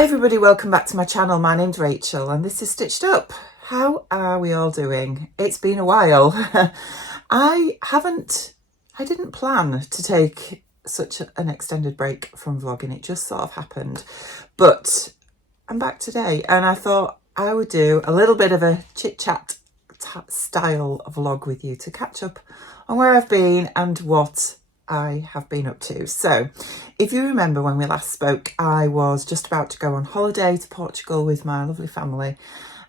Hi everybody, welcome back to my channel. My name's Rachel and this is Stitched Up. How are we all doing? It's been a while. I didn't plan to take such an extended break from vlogging. It just sort of happened. But I'm back today and I thought I would do a little bit of a chit-chat style vlog with you to catch up on where I've been and what I have been up to. So if you remember when we last spoke, I was just about to go on holiday to Portugal with my lovely family,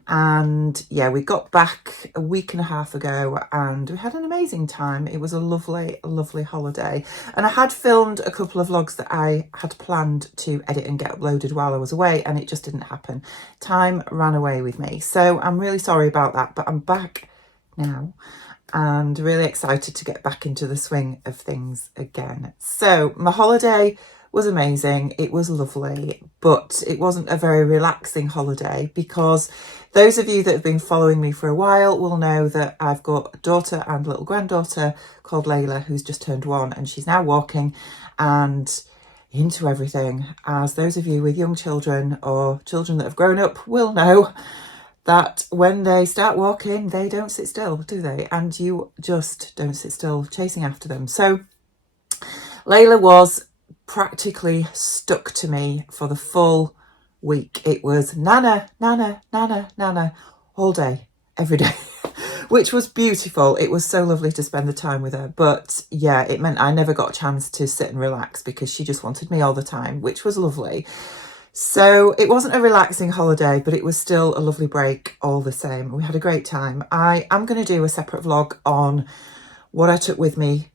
and yeah, we got back a week and a half ago and we had an amazing time. It was a lovely holiday, and I had filmed a couple of vlogs that I had planned to edit and get uploaded while I was away, and it just didn't happen. Time ran away with me, so I'm really sorry about that, but I'm back now and really excited to get back into the swing of things again. So my holiday was amazing. It was lovely, but it wasn't a very relaxing holiday because those of you that have been following me for a while will know that I've got a daughter and little granddaughter called Layla, who's just turned 1, and she's now walking and into everything. As those of you with young children or children that have grown up will know, that when they start walking, they don't sit still, do they? And you just don't sit still chasing after them. So Layla was practically stuck to me for the full week. It was Nana, Nana, Nana, Nana all day, every day, which was beautiful. It was so lovely to spend the time with her. But yeah, it meant I never got a chance to sit and relax because she just wanted me all the time, which was lovely. So it wasn't a relaxing holiday, but it was still a lovely break all the same. We had a great time. I am going to do a separate vlog on what I took with me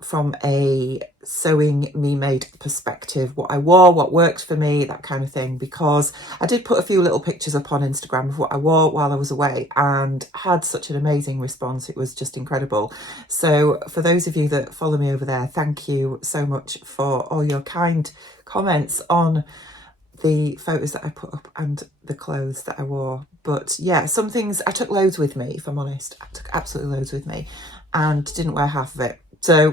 from a sewing me made perspective, what I wore, what worked for me, that kind of thing, because I did put a few little pictures up on Instagram of what I wore while I was away and had such an amazing response. It was just incredible. So for those of you that follow me over there, thank you so much for all your kind comments on the photos that I put up and the clothes that I wore. But yeah, some things I took loads with me, if I'm honest. I took absolutely loads with me and didn't wear half of it. So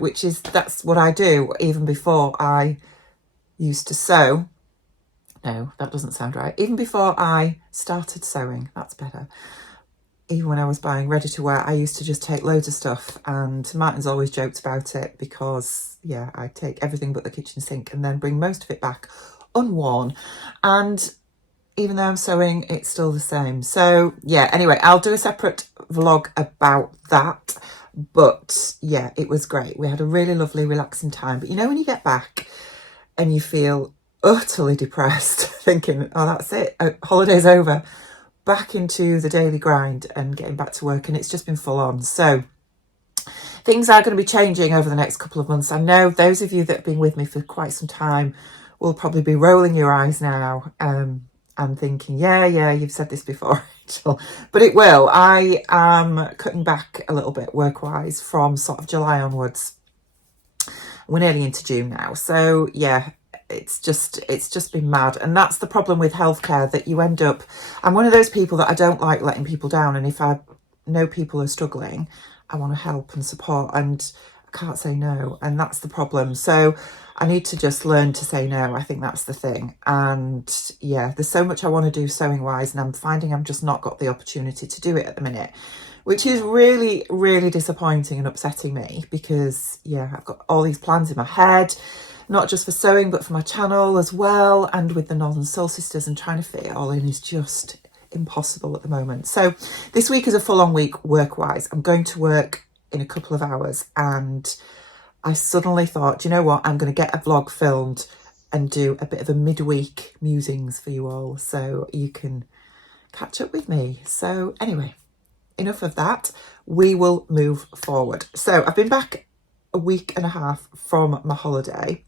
that's what I do. Even before I used to sew, no, that doesn't sound right. Even before I started sewing, that's better. Even when I was buying ready to wear, I used to just take loads of stuff, and Martin's always joked about it because yeah, I take everything but the kitchen sink and then bring most of it back unworn, and even though I'm sewing, it's still the same. So yeah, anyway, I'll do a separate vlog about that. But yeah, it was great. We had a really lovely relaxing time. But you know, when you get back and you feel utterly depressed thinking, oh, that's it, holiday's over, back into the daily grind and getting back to work, and it's just been full on. So things are going to be changing over the next couple of months. I know those of you that have been with me for quite some time will probably be rolling your eyes now and thinking, yeah, you've said this before, Rachel. But it will. I am cutting back a little bit work-wise from sort of July onwards. We're nearly into June now. So yeah, it's just been mad. And that's the problem with healthcare, that you end up, I'm one of those people that I don't like letting people down. And if I know people are struggling, I want to help and support, and I can't say no. And that's the problem. So I need to just learn to say no. I think that's the thing. And yeah, there's so much I want to do sewing wise, and I'm finding I'm just not got the opportunity to do it at the minute, which is really, really disappointing and upsetting me because yeah, I've got all these plans in my head, not just for sewing, but for my channel as well. And with the Northern Soul Sisters, and trying to fit it all in is just impossible at the moment. So this week is a full-on week work-wise. I'm going to work in a couple of hours, and I suddenly thought, do you know what, I'm going to get a vlog filmed and do a bit of a midweek musings for you all so you can catch up with me. So anyway, enough of that. We will move forward. So I've been back a week and a half from my holiday,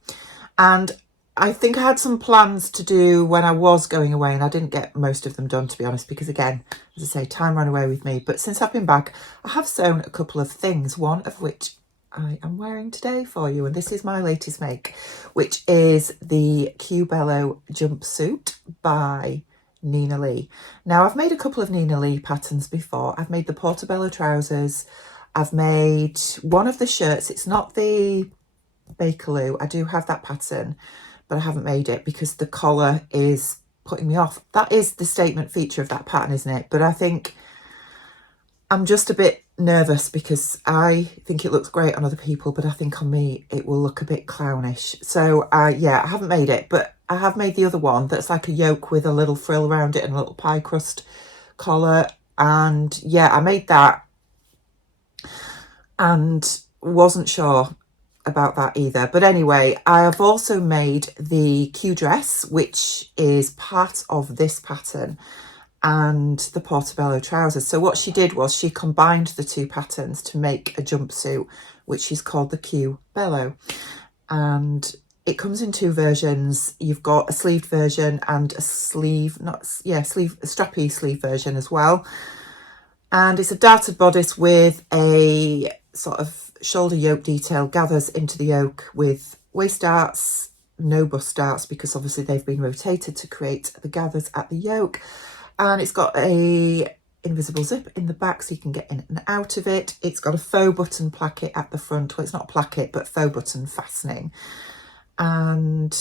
and I think I had some plans to do when I was going away, and I didn't get most of them done, to be honest, because again, as I say, time ran away with me. But since I've been back, I have sewn a couple of things, one of which I am wearing today for you, and this is my latest make, which is the Kewbello jumpsuit by Nina Lee. Now, I've made a couple of Nina Lee patterns before. I've made the Portobello trousers. I've made one of the shirts. It's not the Bakerloo. I do have that pattern, but I haven't made it because the collar is putting me off. That is the statement feature of that pattern, isn't it? But I think I'm just a bit nervous because I think it looks great on other people, but I think on me it will look a bit clownish. So yeah, I haven't made it, but I have made the other one that's like a yoke with a little frill around it and a little pie crust collar. And yeah, I made that and wasn't sure about that either. But anyway, I have also made the Q dress, which is part of this pattern, and the Portobello trousers. So what she did was she combined the two patterns to make a jumpsuit, which is called the Kewbello. And it comes in two versions. You've got a sleeved version and a strappy sleeve version as well. And it's a darted bodice with a sort of shoulder yoke detail, gathers into the yoke with waist darts, no bust darts, because obviously they've been rotated to create the gathers at the yoke. And it's got a invisible zip in the back so you can get in and out of it. It's got a faux button placket at the front. Well, it's not a placket, but faux button fastening. And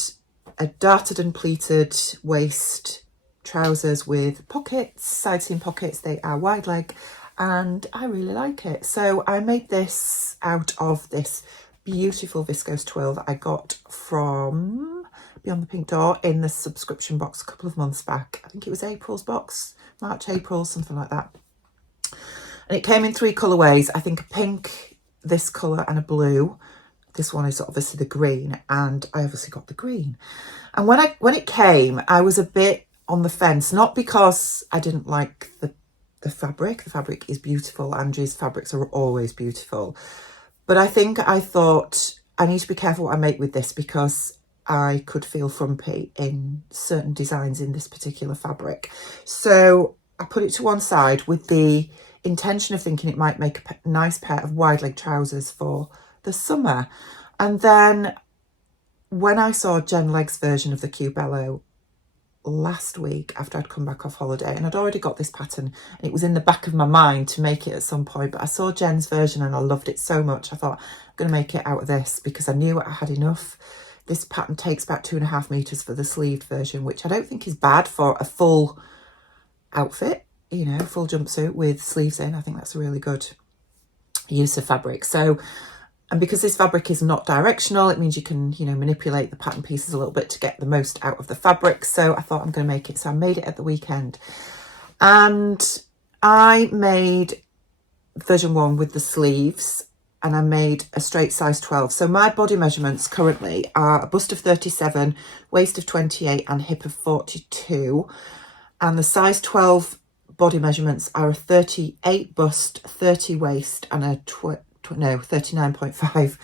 a darted and pleated waist, trousers with pockets, side seam pockets. They are wide leg and I really like it. So I made this out of this beautiful viscose twill that I got from Beyond the Pink Door in the subscription box a couple of months back. I think it was April's box, March, April, something like that. And it came in 3 colourways. I think a pink, this colour and a blue. This one is obviously the green, and I obviously got the green. And when it came, I was a bit on the fence, not because I didn't like the fabric. The fabric is beautiful. Angie's fabrics are always beautiful. But I thought I need to be careful what I make with this because I could feel frumpy in certain designs in this particular fabric. So I put it to one side with the intention of thinking it might make a nice pair of wide leg trousers for the summer. And then when I saw Jen Legg's version of the Kewbello last week after I'd come back off holiday, and I'd already got this pattern and it was in the back of my mind to make it at some point, but I saw Jen's version and I loved it so much. I thought I'm going to make it out of this because I knew I had enough. This pattern takes about 2.5 meters for the sleeved version, which I don't think is bad for a full outfit, you know, full jumpsuit with sleeves in. I think that's a really good use of fabric. So, and because this fabric is not directional, it means you can, you know, manipulate the pattern pieces a little bit to get the most out of the fabric. So I thought I'm going to make it. So I made it at the weekend. And I made version 1 with the sleeves, and I made a straight size 12. So my body measurements currently are a bust of 37, waist of 28 and hip of 42. And the size 12 body measurements are a 38 bust, 30 waist and a 39.5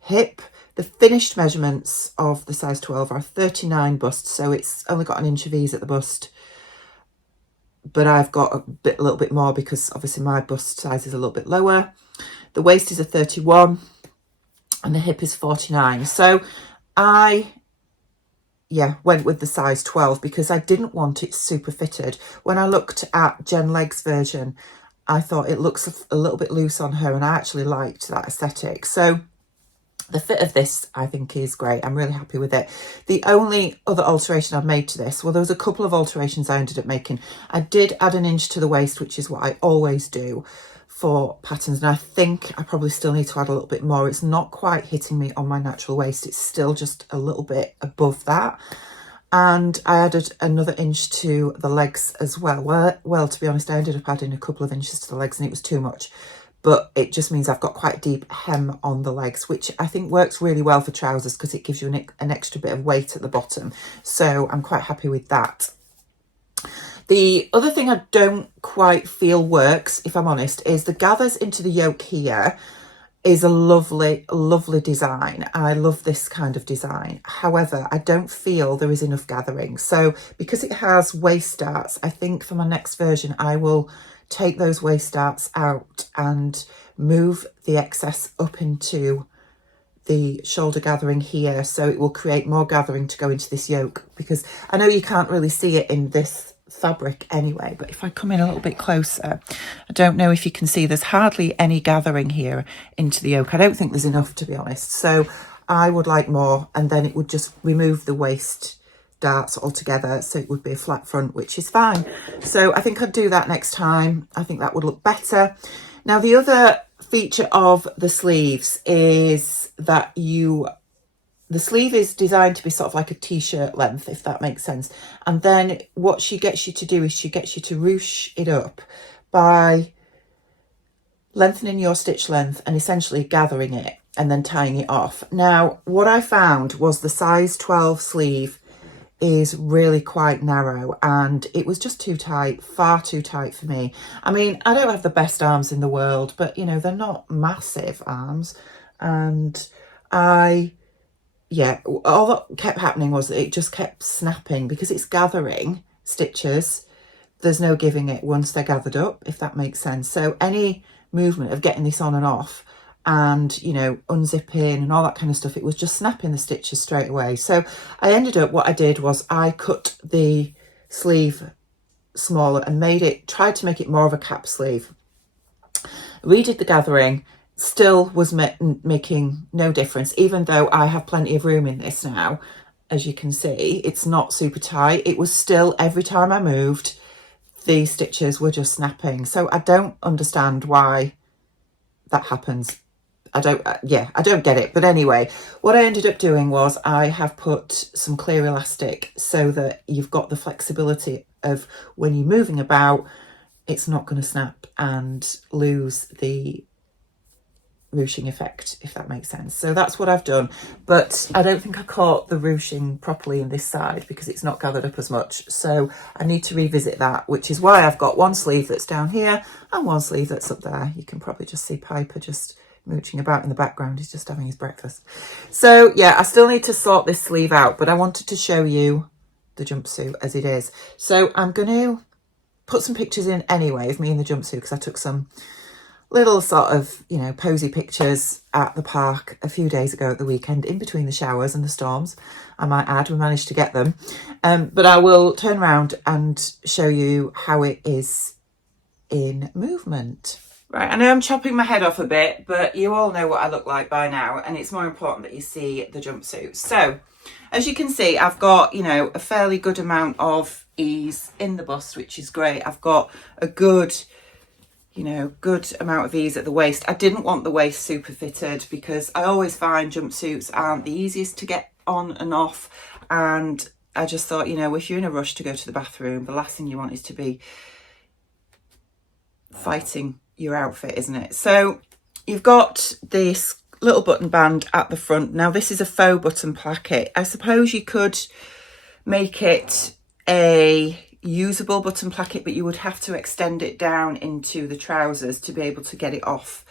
hip. The finished measurements of the size 12 are 39 bust, so it's only got an inch of ease at the bust, but I've got a little bit more because obviously my bust size is a little bit lower. The waist is a 31 and the hip is 49. So I went with the size 12 because I didn't want it super fitted. When I looked at Jen Legg's version, I thought it looks a little bit loose on her, and I actually liked that aesthetic. So the fit of this, I think, is great. I'm really happy with it. The only other alteration I've made to this, well, there was a couple of alterations I ended up making. I did add an inch to the waist, which is what I always do for patterns, and I think I probably still need to add a little bit more. It's not quite hitting me on my natural waist. It's still just a little bit above that. And I added another inch to the legs as well. Well, to be honest, I ended up adding a couple of inches to the legs and it was too much. But it just means I've got quite a deep hem on the legs, which I think works really well for trousers because it gives you an extra bit of weight at the bottom. So I'm quite happy with that. The other thing I don't quite feel works, if I'm honest, is the gathers into the yoke here is a lovely, lovely design. I love this kind of design. However, I don't feel there is enough gathering. So because it has waist darts, I think for my next version, I will take those waist darts out and move the excess up into the shoulder gathering here. So it will create more gathering to go into this yoke, because I know you can't really see it in this fabric anyway, but if I come in a little bit closer, I don't know if you can see there's hardly any gathering here into the yoke. I don't think there's enough, to be honest. So I would like more, and then it would just remove the waist darts all together, so it would be a flat front, which is fine. So I think I'd do that next time. I think that would look better. Now, the other feature of the sleeves is that the sleeve is designed to be sort of like a t-shirt length, if that makes sense. And then what she gets you to do is she gets you to ruche it up by lengthening your stitch length and essentially gathering it and then tying it off. Now, what I found was the size 12 sleeve is really quite narrow, and it was just too tight, far too tight for me. I mean, I don't have the best arms in the world, but you know, they're not massive arms. And yeah, all that kept happening was that it just kept snapping because it's gathering stitches. There's no giving it once they're gathered up, if that makes sense. So any movement of getting this on and off and, you know, unzipping and all that kind of stuff, it was just snapping the stitches straight away. So I ended up, what I did was I cut the sleeve smaller and tried to make it more of a cap sleeve. Redid the gathering, still was making no difference, even though I have plenty of room in this now. As you can see, it's not super tight. It was still, every time I moved, the stitches were just snapping. So I don't understand why that happens. I don't get it. But anyway, what I ended up doing was I have put some clear elastic so that you've got the flexibility of when you're moving about, it's not going to snap and lose the ruching effect, if that makes sense. So that's what I've done, but I don't think I caught the ruching properly in this side because it's not gathered up as much. So I need to revisit that, which is why I've got one sleeve that's down here and one sleeve that's up there. You can probably just see Piper just mooching about in the background. He's just having his breakfast. So yeah, I still need to sort this sleeve out, but I wanted to show you the jumpsuit as it is. So I'm going to put some pictures in anyway of me in the jumpsuit because I took some little sort of, you know, posy pictures at the park a few days ago at the weekend, in between the showers and the storms. I might add, we managed to get them. But I will turn around and show you how it is in movement. Right, I know I'm chopping my head off a bit, but you all know what I look like by now, and it's more important that you see the jumpsuit. So, as you can see, I've got, you know, a fairly good amount of ease in the bust, which is great. I've got a good amount of ease at the waist. I didn't want the waist super fitted because I always find jumpsuits aren't the easiest to get on and off. And I just thought, you know, if you're in a rush to go to the bathroom, the last thing you want is to be fighting your outfit, isn't it? So you've got this little button band at the front. Now this is a faux button placket. I suppose you could make it a usable button placket, but you would have to extend it down into the trousers to be able to get it off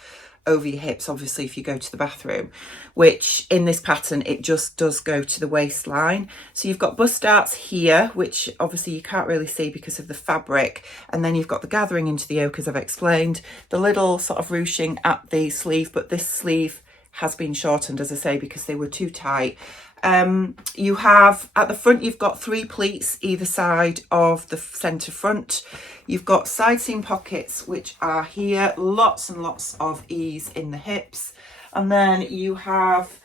over your hips, obviously, if you go to the bathroom, which in this pattern it just does go to the waistline. So you've got bust darts here, which obviously you can't really see because of the fabric, and then you've got the gathering into the yoke, as I've explained, the little sort of ruching at the sleeve, but this sleeve has been shortened, as I say, because they were too tight. You have at the front, you've got 3 pleats either side of the centre front. You've got side seam pockets, which are here, lots and lots of ease in the hips. And then you have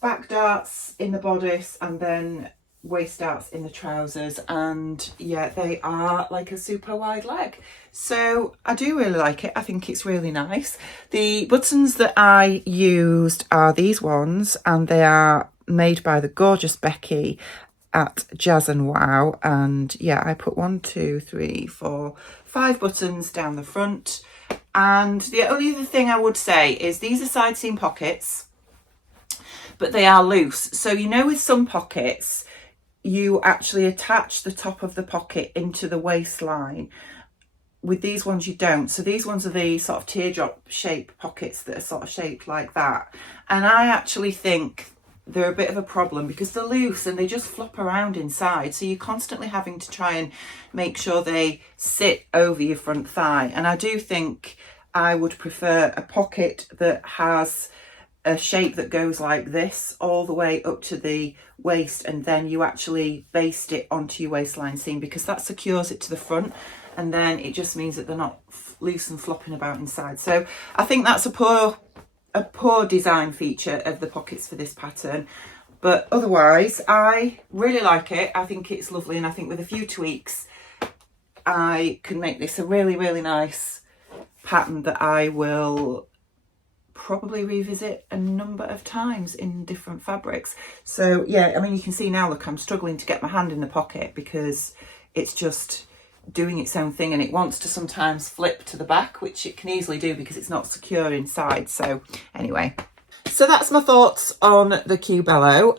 back darts in the bodice and then waist darts in the trousers, and yeah, they are like a super wide leg. So I do really like it. I think it's really nice. The buttons that I used are these ones, and they are made by the gorgeous Becky at Jazz and Wow. And yeah, I put 1, 2, 3, 4, 5 buttons down the front. And the only other thing I would say is these are side seam pockets, but they are loose. So you know, with some pockets you actually attach the top of the pocket into the waistline. With these ones you don't. So these ones are the sort of teardrop shape pockets that are sort of shaped like that, and I actually think they're a bit of a problem because they're loose and they just flop around inside, so you're constantly having to try and make sure they sit over your front thigh. And I do think I would prefer a pocket that has a shape that goes like this all the way up to the waist, and then you actually baste it onto your waistline seam, because that secures it to the front, and then it just means that they're not loose and flopping about inside. So I think that's a poor a poor design feature of the pockets for this pattern, but otherwise I really like it. I think it's lovely, and I think with a few tweaks I can make this a really, really nice pattern that I will probably revisit a number of times in different fabrics. So yeah, I mean, you can see now, look, I'm struggling to get my hand in the pocket because it's just doing its own thing, and it wants to sometimes flip to the back, which it can easily do because it's not secure inside. So anyway, so that's my thoughts on the Kewbello.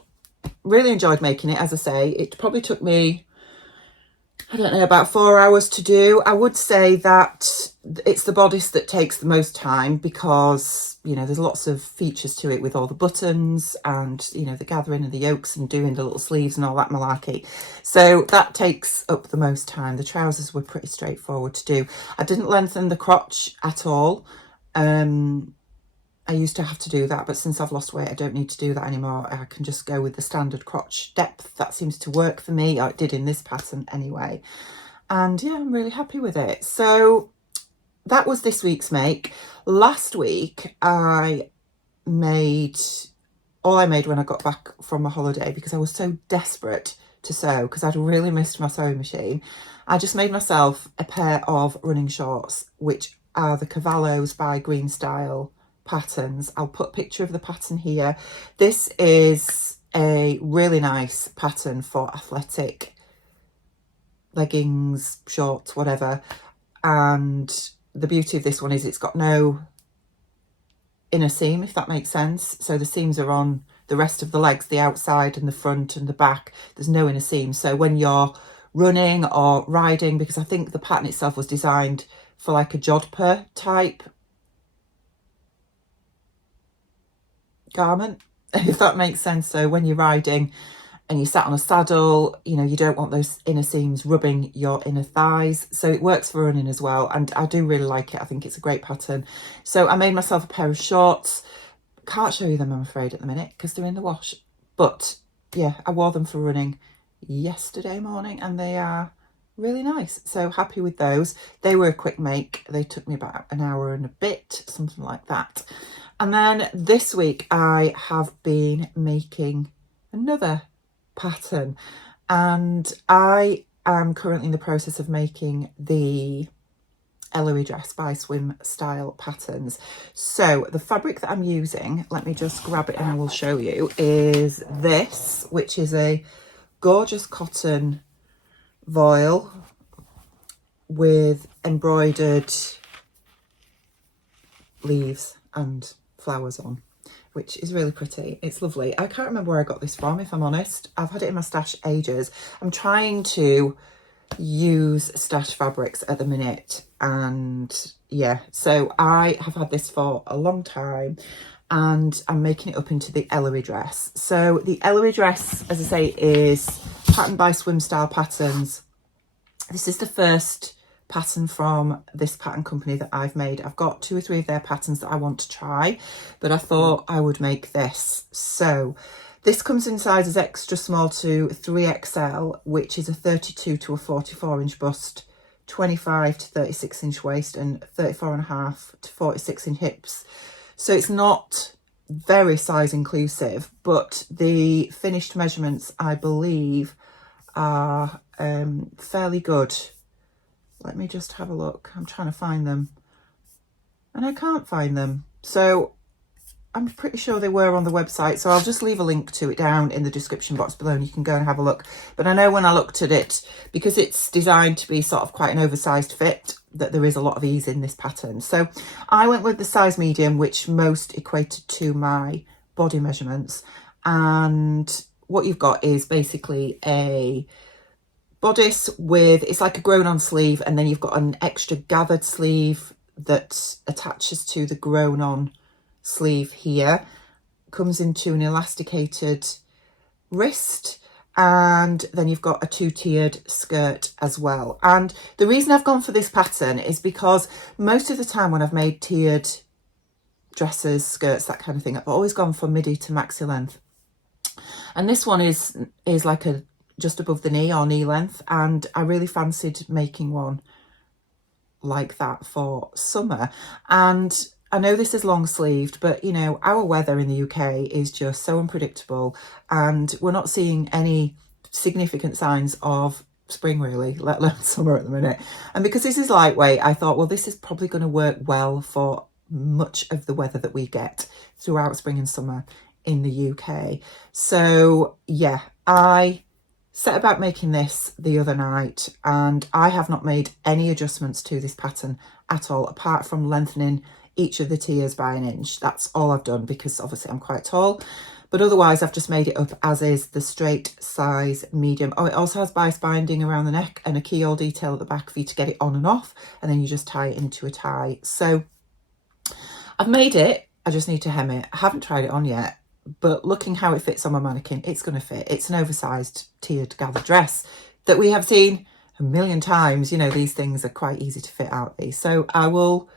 Really enjoyed making it. As I say, it probably took me, I don't know, about 4 hours to do. I would say that it's the bodice that takes the most time because, you know, there's lots of features to it with all the buttons and, you know, the gathering of the yokes and doing the little sleeves and all that malarkey. So that takes up the most time. The trousers were pretty straightforward to do. I didn't lengthen the crotch at all. I used to have to do that, but since I've lost weight, I don't need to do that anymore. I can just go with the standard crotch depth. That seems to work for me. It did in this pattern anyway. And yeah, I'm really happy with it. So that was this week's make. Last week, I made when I got back from my holiday because I was so desperate to sew because I'd really missed my sewing machine. I just made myself a pair of running shorts, which are the Cavallos by Greenstyle patterns. I'll put a picture of the pattern here. This is a really nice pattern for athletic leggings, shorts, whatever. And the beauty of this one is it's got no inner seam, if that makes sense. So the seams are on the rest of the legs, the outside and the front and the back. There's no inner seam. So when you're running or riding, because I think the pattern itself was designed for like a jodhpur type garment, if that makes sense. So when you're riding and you sat on a saddle, you know, you don't want those inner seams rubbing your inner thighs. So it works for running as well. And I do really like it. I think it's a great pattern. So I made myself a pair of shorts. Can't show you them, I'm afraid, at the minute because they're in the wash. But yeah, I wore them for running yesterday morning and they are really nice. So happy with those. They were a quick make. They took me about an hour and a bit, something like that. And then this week I have been making another pattern, and I am currently in the process of making the Ellery dress by Swimstyle patterns. So the fabric that I'm using, let me just grab it and I will show you, is this, which is a gorgeous cotton voile with embroidered leaves and flowers on, which is really pretty. It's lovely. I can't remember where I got this from, if I'm honest. I've had it in my stash ages. I'm trying to use stash fabrics at the minute, and yeah, so I have had this for a long time and I'm making it up into the Ellery dress. So the Ellery dress, as I say, is patterned by Swimstyle Patterns. This is the first pattern from this pattern company that I've made. I've got 2 or 3 of their patterns that I want to try, but I thought I would make this. So this comes in sizes extra small to 3XL, which is a 32 to a 44 inch bust, 25 to 36 inch waist, and 34.5 to 46 in hips. So it's not very size inclusive, but the finished measurements, I believe, are fairly good. Let me just have a look. I'm trying to find them and I can't find them. So I'm pretty sure they were on the website. So I'll just leave a link to it down in the description box below and you can go and have a look. But I know when I looked at it, because it's designed to be sort of quite an oversized fit, that there is a lot of ease in this pattern. So I went with the size medium, which most equated to my body measurements. And what you've got is basically a bodice with, it's like a grown on sleeve, and then you've got an extra gathered sleeve that attaches to the grown on sleeve here, comes into an elasticated wrist, and then you've got a 2-tiered skirt as well. And the reason I've gone for this pattern is because most of the time when I've made tiered dresses, skirts, that kind of thing, I've always gone for midi to maxi length, and this one is like a just above the knee or knee length, and I really fancied making one like that for summer. And I know this is long sleeved, but you know, our weather in the UK is just so unpredictable, and we're not seeing any significant signs of spring really, let alone summer at the minute. And because this is lightweight, I thought, well, this is probably going to work well for much of the weather that we get throughout spring and summer in the UK. So yeah, I set about making this the other night, and I have not made any adjustments to this pattern at all, apart from lengthening each of the tiers by 1 inch. That's all I've done, because obviously I'm quite tall, but otherwise I've just made it up as is, the straight size medium. Oh, it also has bias binding around the neck and a keyhole detail at the back for you to get it on and off, and then you just tie it into a tie. So I've made it, I just need to hem it. I haven't tried it on yet, but looking how it fits on my mannequin, it's going to fit. It's an oversized tiered gathered dress that we have seen a million times. You know, these things are quite easy to fit out these. So I will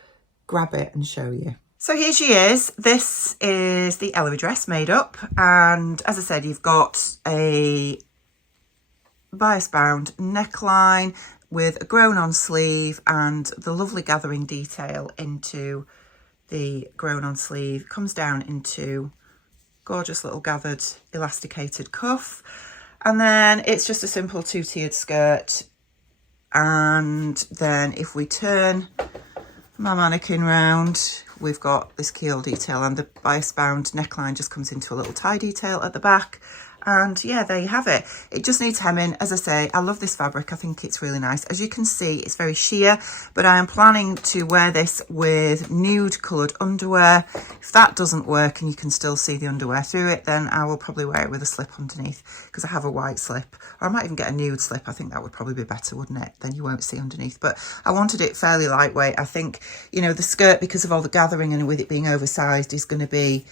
grab it and show you. So here she is. This is the Ellery dress made up, and as I said, you've got a bias bound neckline with a grown on sleeve and the lovely gathering detail into the grown on sleeve. Comes down into gorgeous little gathered elasticated cuff, and then it's just a simple 2-tiered skirt. And then if we turn my mannequin round, we've got this keyhole detail, and the bias bound neckline just comes into a little tie detail at the back. And yeah, there you have it. It just needs hemming. As I say, I love this fabric. I think it's really nice. As you can see, it's very sheer, but I am planning to wear this with nude coloured underwear. If that doesn't work and you can still see the underwear through it, then I will probably wear it with a slip underneath, because I have a white slip, or I might even get a nude slip. I think that would probably be better, wouldn't it? Then you won't see underneath. But I wanted it fairly lightweight. I think, you know, the skirt, because of all the gathering and with it being oversized, is going to be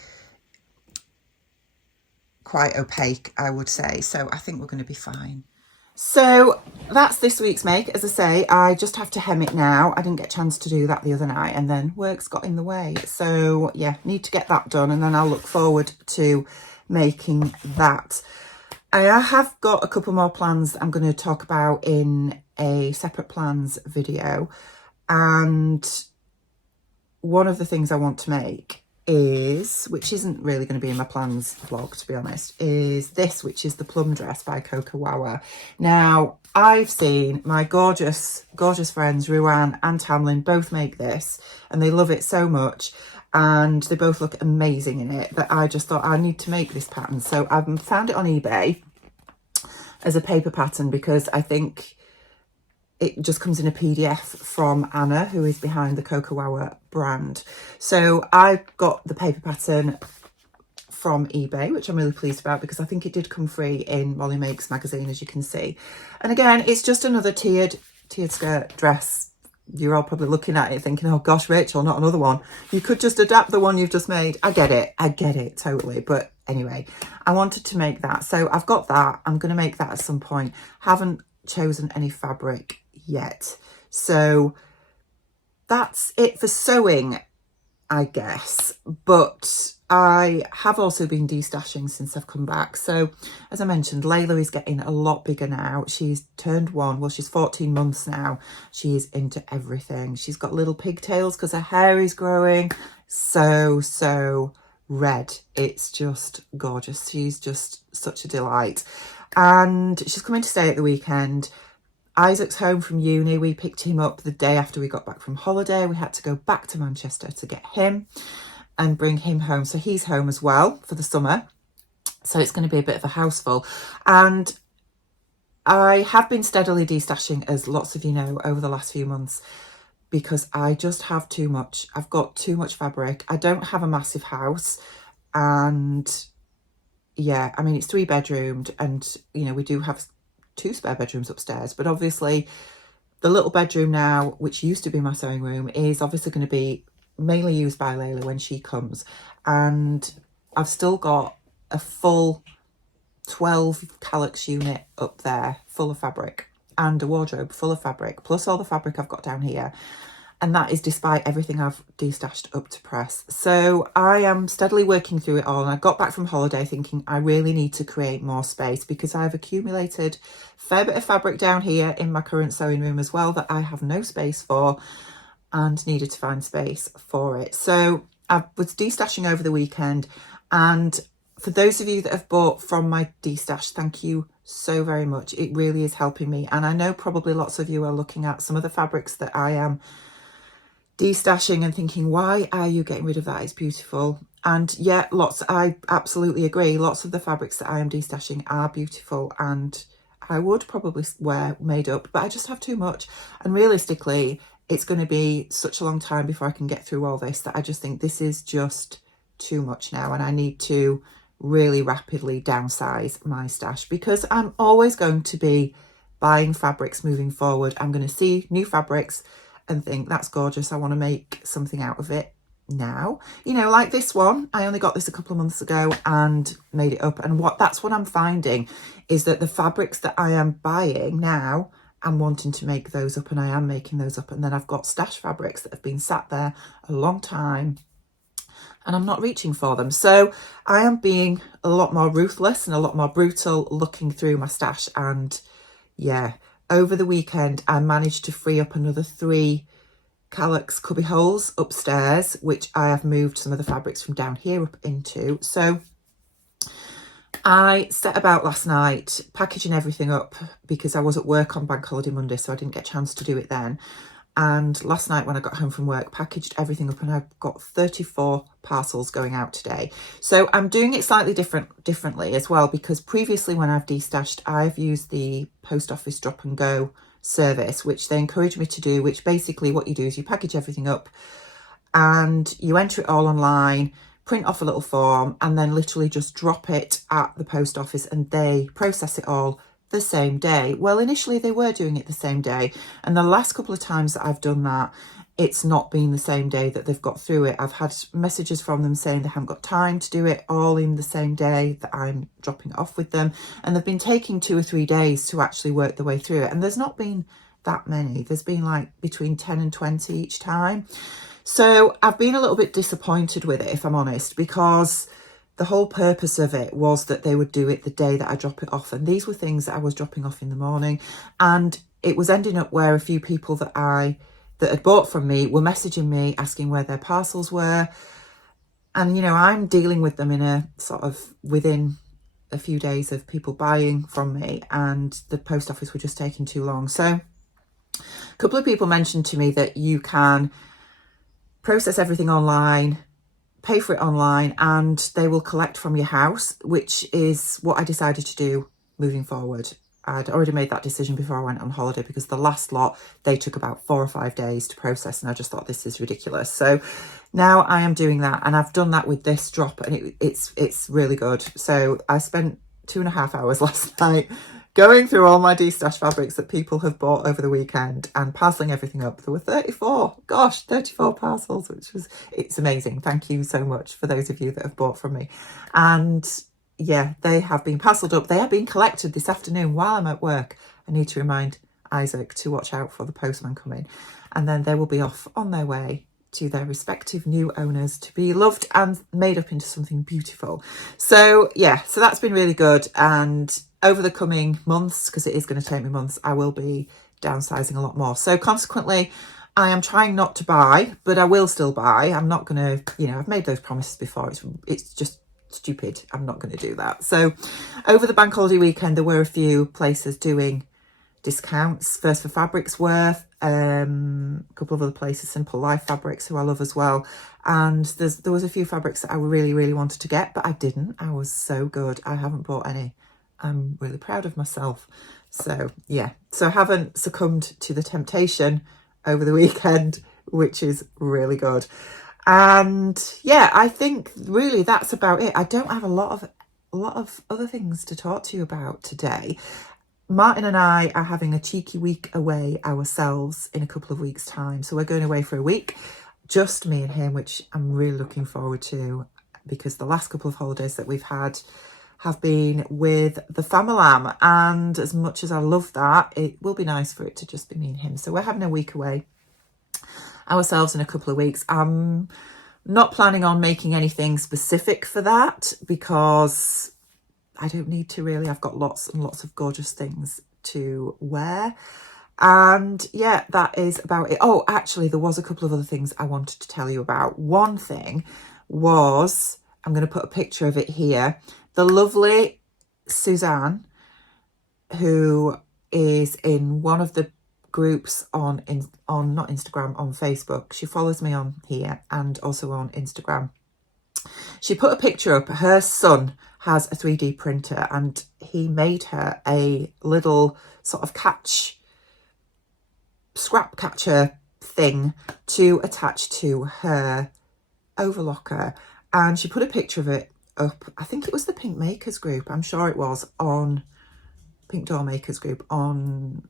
quite opaque, I would say. So I think we're going to be fine. So that's this week's make. As I say, I just have to hem it now. I didn't get a chance to do that the other night, and then work's got in the way. So yeah, need to get that done, and then I'll look forward to making that. I have got a couple more plans that I'm going to talk about in a separate plans video, and one of the things I want to make is, which isn't really going to be in my plans vlog to be honest, is this, which is the plum dress by Coco Wauwau. Now, I've seen my gorgeous friends Ruan and Tamlin both make this, and they love it so much, and they both look amazing in it, that I just thought I need to make this pattern. So I've found it on eBay as a paper pattern, because I think it just comes in a PDF from Anna, who is behind the Coco Wauwau brand. So I got the paper pattern from eBay, which I'm really pleased about, because I think it did come free in Molly Makes magazine, as you can see. And again, it's just another tiered skirt dress. You're all probably looking at it thinking, oh gosh, Rachel, not another one. You could just adapt the one you've just made. I get it totally. But anyway, I wanted to make that. So I've got that. I'm going to make that at some point. Haven't chosen any fabric yet. So that's it for sewing, I guess. But I have also been destashing since I've come back. So as I mentioned, Layla is getting a lot bigger now. She's turned 1. Well, she's 14 months now. She's into everything. She's got little pigtails because her hair is growing so red. It's just gorgeous. She's just such a delight. And she's coming to stay at the weekend. Isaac's home from uni. We picked him up the day after we got back from holiday. We had to go back to Manchester to get him and bring him home. So he's home as well for the summer. So it's going to be a bit of a house full. And I have been steadily destashing, as lots of you know, over the last few months, because I just have too much. I've got too much fabric. I don't have a massive house. And yeah, I mean, it's 3-bedroomed, and, you know, we do have 2 spare bedrooms upstairs, but obviously the little bedroom now, which used to be my sewing room, is obviously going to be mainly used by Layla when she comes. And I've still got a full 12 calyx unit up there full of fabric, and a wardrobe full of fabric, plus all the fabric I've got down here. And that is despite everything I've destashed up to press. So I am steadily working through it all. And I got back from holiday thinking I really need to create more space, because I've accumulated a fair bit of fabric down here in my current sewing room as well that I have no space for. and needed to find space for it. So I was destashing over the weekend, and for those of you that have bought from my destash, thank you so very much. It really is helping me. And I know probably lots of you are looking at some of the fabrics that I am destashing and thinking, why are you getting rid of that? It's beautiful. And yeah, I absolutely agree. Lots of the fabrics that I am destashing are beautiful, and I would probably wear made up, but I just have too much. And realistically, it's going to be such a long time before I can get through all this that I just think this is just too much now, and I need to really rapidly downsize my stash, because I'm always going to be buying fabrics moving forward. I'm going to see new fabrics and think, that's gorgeous, I want to make something out of it now. You know, like this one, I only got this a couple of months ago and made it up. And that's what I'm finding is that the fabrics that I am buying now, I'm wanting to make those up, and I am making those up. And then I've got stash fabrics that have been sat there a long time and I'm not reaching for them. So I am being a lot more ruthless and a lot more brutal looking through my stash. And yeah, over the weekend, I managed to free up another 3 Callow cubby holes upstairs, which I have moved some of the fabrics from down here up into. So I set about last night packaging everything up, because I was at work on Bank Holiday Monday, so I didn't get a chance to do it then. And last night when I got home from work, packaged everything up, and I've got 34 parcels going out today. So I'm doing it slightly differently as well, because previously when I've destashed, I've used the post office drop and go service, which they encourage me to do, which basically what you do is you package everything up and you enter it all online, print off a little form, and then literally just drop it at the post office and they process it all the same day. Well, initially they were doing it the same day, and the last couple of times that I've done that, it's not been the same day that they've got through it. I've had messages from them saying they haven't got time to do it all in the same day that I'm dropping it off with them, and they've been taking 2 or 3 days to actually work their way through it. And there's not been that many. There's been like between 10 and 20 each time. So I've been a little bit disappointed with it, if I'm honest, because the whole purpose of it was that they would do it the day that I drop it off. And these were things that I was dropping off in the morning. And it was ending up where a few people that had bought from me were messaging me asking where their parcels were. And, you know, I'm dealing with them in a sort of within a few days of people buying from me, and the post office were just taking too long. So a couple of people mentioned to me that you can process everything online, pay for it online, and they will collect from your house, which is what I decided to do moving forward. I'd already made that decision before I went on holiday, because the last lot, they took about 4 or 5 days to process, and I just thought, this is ridiculous. So now I am doing that, and I've done that with this drop, and it's really good. So I spent 2.5 hours last night going through all my destash fabrics that people have bought over the weekend and parceling everything up. There were 34 parcels, it's amazing. Thank you so much for those of you that have bought from me. And yeah, they have been parcelled up. They are being collected this afternoon while I'm at work. I need to remind Isaac to watch out for the postman coming, and then they will be off on their way to their respective new owners to be loved and made up into something beautiful. So yeah, so that's been really good. And over the coming months, because it is going to take me months, I will be downsizing a lot more. So consequently, I am trying not to buy, but I will still buy. I'm not going to, you know, I've made those promises before. It's just stupid. I'm not going to do that. So over the bank holiday weekend, there were a few places doing discounts. First for Fabrics Worth, a couple of other places, Simple Life Fabrics, who I love as well. And there was a few fabrics that I really, really wanted to get, but I didn't. I was so good. I haven't bought any. I'm really proud of myself. So yeah, so I haven't succumbed to the temptation over the weekend, which is really good. And yeah, I think really that's about it. I don't have a lot of other things to talk to you about today. Martin and I are having a cheeky week away ourselves in a couple of weeks' time. So we're going away for a week, just me and him, which I'm really looking forward to, because the last couple of holidays that we've had have been with the family. And as much as I love that, it will be nice for it to just be me and him. So we're having a week away ourselves in a couple of weeks. I'm not planning on making anything specific for that, because I don't need to really. I've got lots and lots of gorgeous things to wear. And yeah, that is about it. Oh, actually, there was a couple of other things I wanted to tell you about. One thing was, I'm going to put a picture of it here. The lovely Suzanne, who is in one of the groups on not Instagram, on Facebook. She follows me on here and also on Instagram. She put a picture up. Her son has a 3D printer and he made her a little sort of scrap catcher thing to attach to her overlocker. And she put a picture of it up. I think it was the Pink Makers group. I'm sure it was on Pink Door Makers group on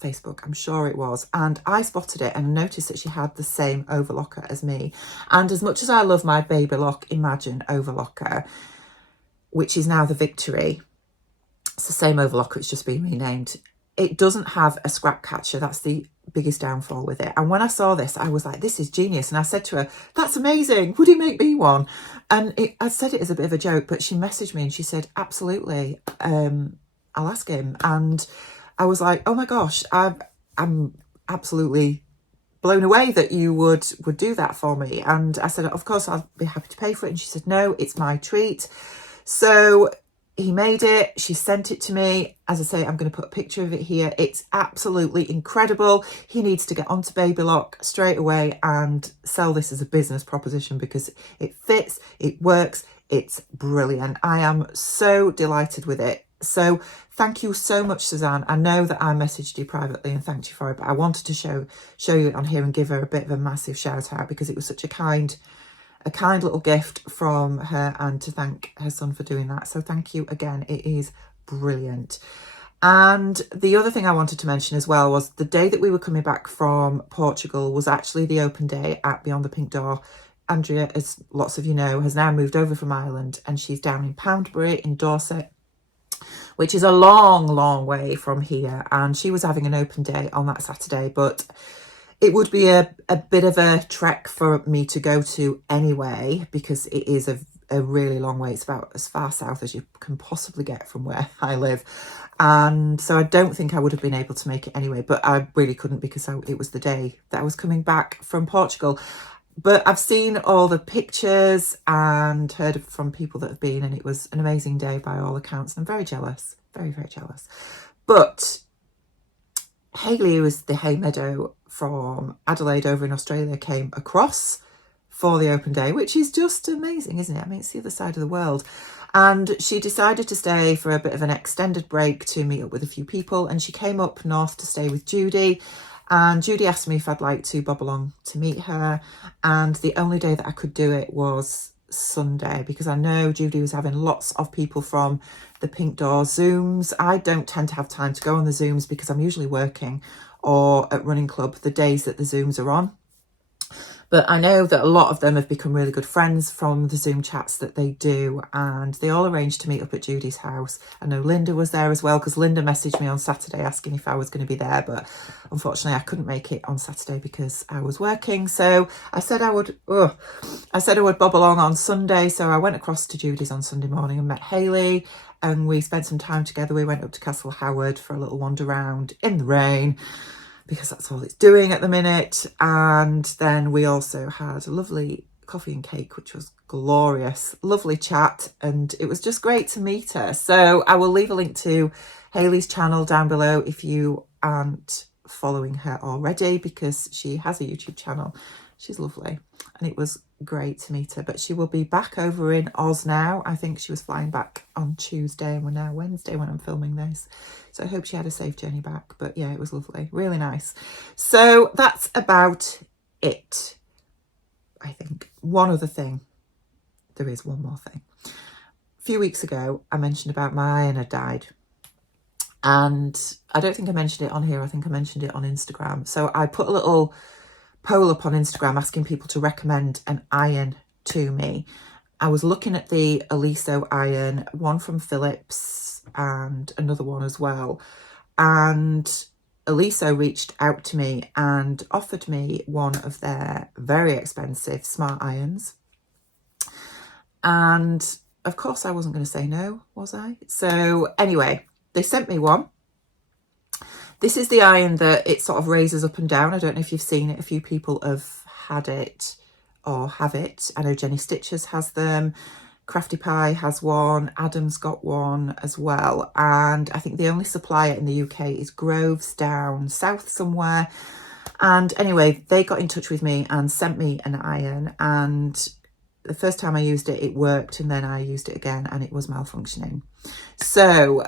Facebook. I'm sure it was. And I spotted it and noticed that she had the same overlocker as me. And as much as I love my Baby Lock Imagine overlocker, which is now the Victory, it's the same overlocker, it's just been renamed. It doesn't have a scrap catcher. That's the biggest downfall with it. And when I saw this, I was like, this is genius. And I said to her, that's amazing. Would you make me one? And I said it as a bit of a joke, but she messaged me and she said, absolutely. I'll ask him. And I was like, oh my gosh, I'm absolutely blown away that you would do that for me. And I said, of course, I'll be happy to pay for it. And she said, no, it's my treat. So he made it. She sent it to me. As I say, I'm going to put a picture of it here. It's absolutely incredible. He needs to get onto Baby Lock straight away and sell this as a business proposition because it fits, it works, it's brilliant. I am so delighted with it. So thank you so much, Suzanne. I know that I messaged you privately and thanked you for it, but I wanted to show you it on here and give her a bit of a massive shout out because it was such a kind little gift from her, and to thank her son for doing that. So thank you again. It is brilliant. And the other thing I wanted to mention as well was the day that we were coming back from Portugal was actually the open day at Beyond the Pink Door. Andrea, as lots of you know, has now moved over from Ireland and she's down in Poundbury in Dorset, which is a long way from here. And she was having an open day on that Saturday, but it would be a bit of a trek for me to go to anyway, because it is a really long way. It's about as far south as you can possibly get from where I live. And so I don't think I would have been able to make it anyway, but I really couldn't because it was the day that I was coming back from Portugal. But I've seen all the pictures and heard from people that have been, and it was an amazing day by all accounts. And I'm very jealous, very jealous. But Hayley, who is the Haymeadow from Adelaide over in Australia, came across for the open day, which is just amazing, isn't it? I mean, it's the other side of the world. And she decided to stay for a bit of an extended break to meet up with a few people. And she came up north to stay with Judy. And Judy asked me if I'd like to bob along to meet her. And the only day that I could do it was Sunday, because I know Judy was having lots of people from the Pink Door Zooms. I don't tend to have time to go on the Zooms because I'm usually working or at running club the days that the Zooms are on. But I know that a lot of them have become really good friends from the Zoom chats that they do, and they all arranged to meet up at Judy's house. I know Linda was there as well, because Linda messaged me on Saturday asking if I was going to be there, but unfortunately I couldn't make it on Saturday because I was working. So I said I would bob along on Sunday. So I went across to Judy's on Sunday morning and met Hayley, and we spent some time together. We went up to Castle Howard for a little wander around in the rain, because that's all it's doing at the minute. And then we also had a lovely coffee and cake, which was glorious. Lovely chat, and it was just great to meet her. So I will leave a link to Hayley's channel down below if you aren't following her already, because she has a YouTube channel. She's lovely, and it was great to meet her. But she will be back over in Oz now. I think she was flying back on Tuesday, and we're now Wednesday when I'm filming this. So I hope she had a safe journey back. But yeah, it was lovely, really nice. So that's about it, I think. One other thing, there is one more thing. A few weeks ago, I mentioned about my iron had died. And I don't think I mentioned it on here. I think I mentioned it on Instagram. So I put a little poll up on Instagram asking people to recommend an iron to me. I was looking at the Eliso iron, one from Philips and another one as well. And Eliso reached out to me and offered me one of their very expensive smart irons. And of course I wasn't going to say no, was I? So anyway, they sent me one. This is the iron that it sort of raises up and down. I don't know if you've seen it. A few people have had it or have it. I know Jenny Stitches has them. Crafty Pie has one. Adam's got one as well. And I think the only supplier in the UK is Groves down south somewhere. And anyway, they got in touch with me and sent me an iron. And the first time I used it, it worked. And then I used it again and it was malfunctioning. So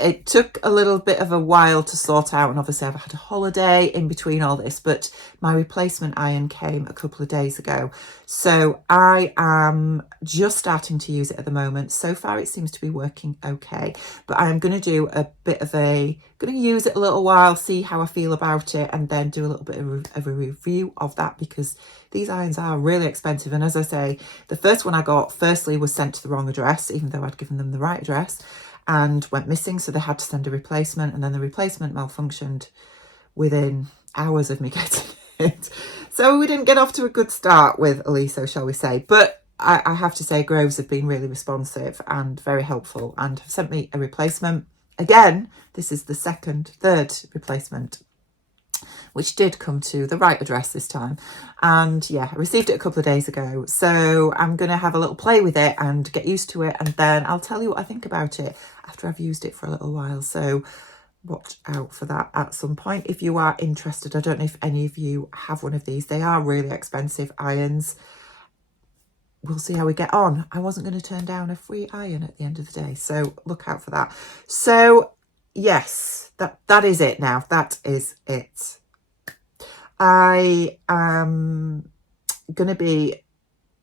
it took a little bit of a while to sort out, and obviously I've had a holiday in between all this, but my replacement iron came a couple of days ago. So I am just starting to use it at the moment. So far it seems to be working okay, but I am going to do a bit of going to use it a little while, see how I feel about it, and then do a little bit of a review of that, because these irons are really expensive. And as I say, the first one I got firstly was sent to the wrong address, even though I'd given them the right address, and went missing, so they had to send a replacement, and then the replacement malfunctioned within hours of me getting it. So we didn't get off to a good start with Elise, shall we say. But I have to say, Groves have been really responsive and very helpful and have sent me a replacement. Again, this is the third replacement, which did come to the right address this time. And yeah, I received it a couple of days ago. So I'm going to have a little play with it and get used to it. And then I'll tell you what I think about it after I've used it for a little while. So watch out for that at some point if you are interested. I don't know if any of you have one of these. They are really expensive irons. We'll see how we get on. I wasn't going to turn down a free iron at the end of the day, so look out for that. So yes, that is it now. That is it. I am going to be,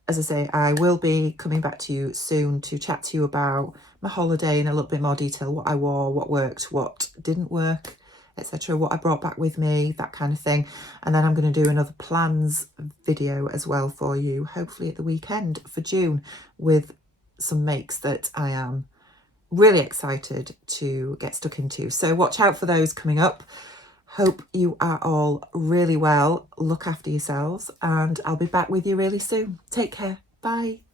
as I say, I will be coming back to you soon to chat to you about my holiday in a little bit more detail, what I wore, what worked, what didn't work, etc., what I brought back with me, that kind of thing. And then I'm going to do another plans video as well for you, hopefully at the weekend for June, with some makes that I am really excited to get stuck into. So watch out for those coming up. Hope you are all really well. Look after yourselves, and I'll be back with you really soon. Take care. Bye.